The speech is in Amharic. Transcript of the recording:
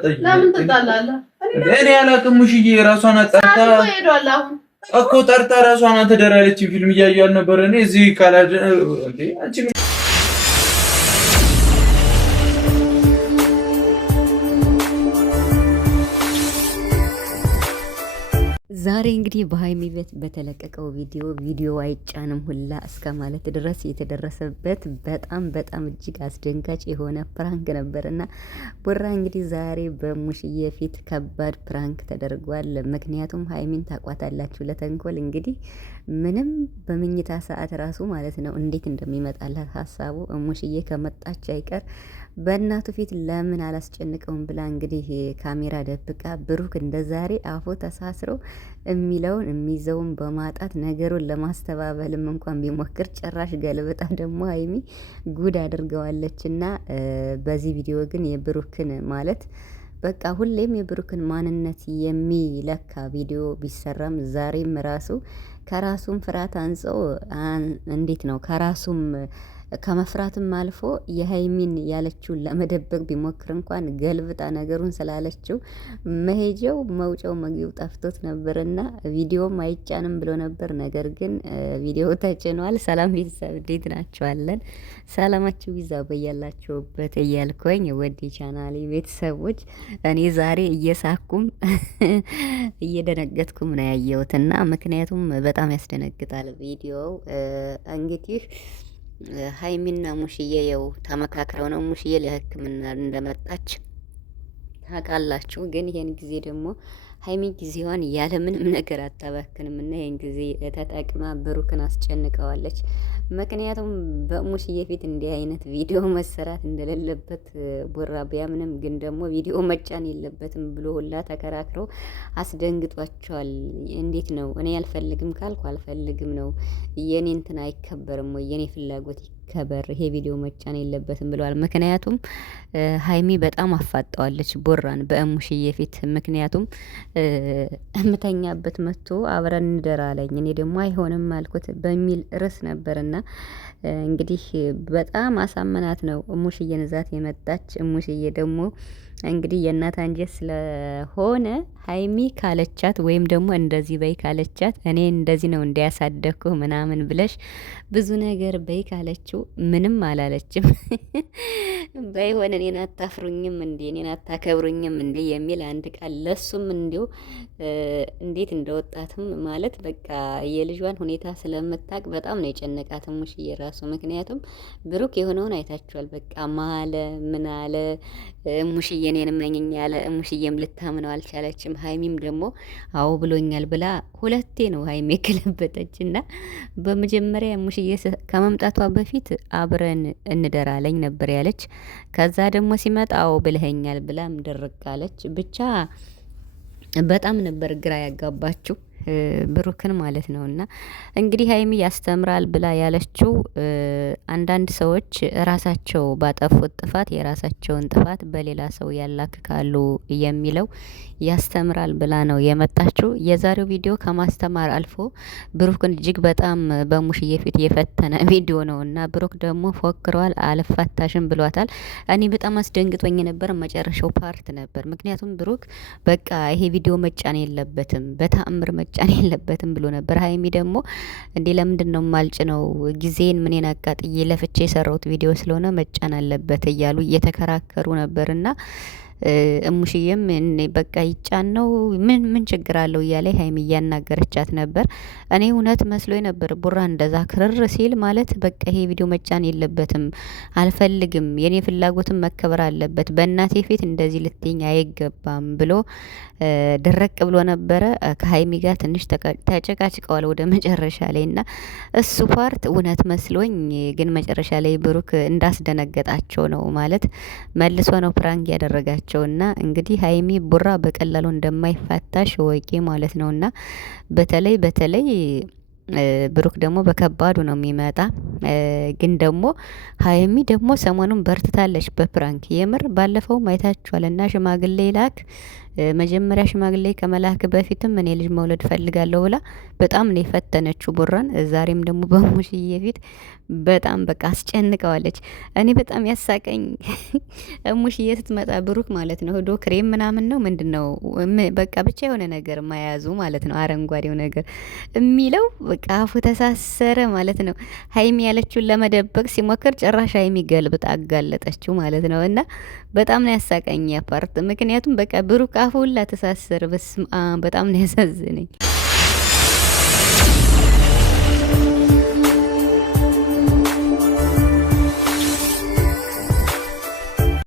እንዳታጣይ። ለምን ትጣላለህ? እኔ አላውቅም። ሙሽዬ ራሷን አጣርታ እኮ ጠርታ ራሷን ተደራለች። ፊልም እያየሁ አልነበረ እኔ እዚህ ካላደ እንዴ አንቺ ዛሬ እንግዲህ በሀይሚ ቤት በተለቀቀው ቪዲዮ አይጫንም ሁላ እስከ ማለት ድረስ የተደረሰበት በጣም እጅግ አስደንጋጭ የሆነ ፕራንክ ነበርና ቡራ እንግዲህ ዛሬ በሙሽዬ ፊት ከባድ ፕራንክ ተደርጓል። ምክንያቱም ሀይሚን ታቋታላችሁ ለተንኮል እንግዲህ ምንም በመኝታ ሰዓት ራሱ ማለት ነው እንዴት እንደሚመጣላት ሀሳቡ ሙሽዬ ከመጣች አይቀር በእናቱ ፊት ለምን አላስጨንቀውም ብላ እንግዲህ ካሜራ ደብቃ ብሩክ እንደዛሬ አፎ ተሳስሮ የሚለውን የሚይዘውን በማጣት ነገሩን ለማስተባበልም እንኳን ቢሞክር ጭራሽ ገልብጣ ደግሞ ሀይሚ ጉድ አድርገዋለችና በዚህ ቪዲዮ ግን የብሩክን ማለት በቃ ሁሌም የብሩክን ማንነት የሚለካ ቪዲዮ ቢሰራም ዛሬም ራሱ ከራሱም ፍርሃት አንጾ እንዴት ነው ከራሱም ከመፍራትም አልፎ የሀይሚን ያለችውን ለመደበቅ ቢሞክር እንኳን ገልብጣ ነገሩን ስላለችው መሄጃው መውጫው መግቢያው ጠፍቶት ነበርና ቪዲዮም አይጫንም ብሎ ነበር። ነገር ግን ቪዲዮ ተጭኗል። ሰላም ቤተሰብ እንዴት ናችኋለን? ሰላማችሁ ይዛው በያላችሁበት እያልኩኝ ወዲ ቻናሌ ቤተሰቦች እኔ ዛሬ እየሳኩም እየደነገጥኩም ነው ያየሁትና ምክንያቱም በጣም ያስደነግጣል ቪዲዮው እንግዲህ ሀይሚና ሙሽዬ የው ተመካክረው ነው ሙሽዬ ለሕክምና እንደመጣች ታውቃላችሁ። ግን ይሄን ጊዜ ደግሞ ሀይሚ ጊዜዋን ያለምንም ነገር አታባክንም እና ይሄን ጊዜ ተጠቅማ ብሩክን አስጨንቀዋለች። ምክንያቱም በሙሽዬ ፊት እንዲህ አይነት ቪዲዮ መሰራት እንደሌለበት ቡራ ቢያምንም ግን ደግሞ ቪዲዮ መጫን የለበትም ብሎ ሁላ ተከራክረው አስደንግጧቸዋል። እንዴት ነው እኔ አልፈልግም ካልኩ አልፈልግም ነው የኔ እንትን አይከበርም ወይ የኔ ፍላጎት ይከበር ይሄ ቪዲዮ መጫን የለበትም ብለዋል። ምክንያቱም ሀይሚ በጣም አፋጠዋለች ቡራን በእሙሽዬ ፊት። ምክንያቱም እምተኛበት መጥቶ አብረን እንደራለኝ እኔ ደግሞ አይሆንም አልኩት በሚል ርዕስ ነበርና እንግዲህ በጣም አሳመናት ነው እሙሽዬን ዛት የመጣች። እሙሽዬ ደግሞ እንግዲህ የእናት አንጀት ስለሆነ ሀይሚ ካለቻት ወይም ደግሞ እንደዚህ በይ ካለቻት እኔ እንደዚህ ነው እንዲያሳደግኩ ምናምን ብለሽ ብዙ ነገር በይ ካለችው ምንም አላለችም። ባይሆን እኔን አታፍሩኝም እንዴ እኔን አታከብሩኝም እንዴ የሚል አንድ ቃል ለሱም እንዲሁ እንዴት እንደወጣትም ማለት በቃ የልጇን ሁኔታ ስለምታቅ በጣም ነው የጨነቃት ሙሽዬ ራሱ። ምክንያቱም ብሩክ የሆነውን አይታችኋል። በቃ ማለ ምን አለ ሙሽዬ እኔን እመኝኝ ያለ ሙሽዬም ልታምነው አልቻለችም። ሀይሚም ደግሞ አዎ ብሎኛል ብላ ሁለቴ ነው ሀይሚ የገለበጠች እና በመጀመሪያ ሙሽዬ ከመምጣቷ በፊት አብረን እንደራለኝ ነበር ያለች። ከዛ ደግሞ ሲመጣ አዎ ብለኸኛል ብላም ድርቅ አለች። ብቻ በጣም ነበር ግራ ያጋባችው ብሩክን ማለት ነው። እና እንግዲህ ሀይሚ ያስተምራል ብላ ያለችው አንዳንድ ሰዎች ራሳቸው ባጠፉት ጥፋት የራሳቸውን ጥፋት በሌላ ሰው ያላክካሉ የሚለው ያስተምራል ብላ ነው የመጣችው። የዛሬው ቪዲዮ ከማስተማር አልፎ ብሩክን እጅግ በጣም በሙሽዬ ፊት የፈተነ ቪዲዮ ነው እና ብሩክ ደግሞ ፎክረዋል። አልፋታሽም ብሏታል። እኔ በጣም አስደንግጦኝ ነበር መጨረሻው ፓርት ነበር። ምክንያቱም ብሩክ በቃ ይሄ ቪዲዮ መጫን የለበትም በተአምር መጫን የለበትም ብሎ ነበር። ሀይሚ ደግሞ እንዴ ለምንድን ነው ማልጭ ነው ጊዜን ምንን አቃጥዬ ለፍቼ የሰራሁት ቪዲዮ ስለሆነ መጫን አለበት እያሉ እየተከራከሩ ነበርና እሙሽዬም በቃ ይጫን ነው ምን ችግር አለው እያለ ሀይሚ እያናገረቻት ነበር። እኔ እውነት መስሎኝ ነበር ቡራ እንደዛ ክርር ሲል ማለት በቃ ይሄ ቪዲዮ መጫን የለበትም አልፈልግም የኔ ፍላጎትም መከበር አለበት በእናቴ ፊት እንደዚህ ልትኝ አይገባም ብሎ ድረቅ ብሎ ነበረ። ከሀይሚ ጋር ትንሽ ተጨቃጭቀዋል ወደ መጨረሻ ላይ እና እሱ ፓርት እውነት መስሎኝ ግን መጨረሻ ላይ ብሩክ እንዳስደነገጣቸው ነው ማለት መልሶ ነው ፕራንክ ያደረጋቸው። እና እንግዲህ ሀይሚ ቡራ በቀላሉ እንደማይፋታሽ ወቂ ማለት ነውና በተለይ ብሩክ ደግሞ በከባዱ ነው የሚመጣ። ግን ደግሞ ሀይሚ ደግሞ ሰሞኑን በርትታለች በፕራንክ የምር ባለፈው አይታችኋልና ሽማግሌ ላክ መጀመሪያ ሽማግሌ ከመላክ በፊትም እኔ ልጅ መውለድ ፈልጋለሁ ብላ በጣም ነው የፈተነችው ቡራን። ዛሬም ደግሞ በሙሽዬ ፊት በጣም በቃ አስጨንቀዋለች። እኔ በጣም ያሳቀኝ ሙሽዬ ስትመጣ ብሩክ ማለት ነው ሄዶ ክሬም ምናምን ነው ምንድነው በቃ ብቻ የሆነ ነገር ማያዙ ማለት ነው አረንጓዴው ነገር የሚለው በቃ አፉ ተሳሰረ ማለት ነው። ሀይሚ ያለችውን ለመደበቅ ሲሞክር ጭራሽ ሀይሚ ገልብጥ አጋለጠችው ማለት ነው። እና በጣም ነው ያሳቀኝ ፓርት። ምክንያቱም በቃ ብሩክ አፉ ሁላ ተሳሰረ። በስመ አብ በጣም ነው ያሳዝነኝ።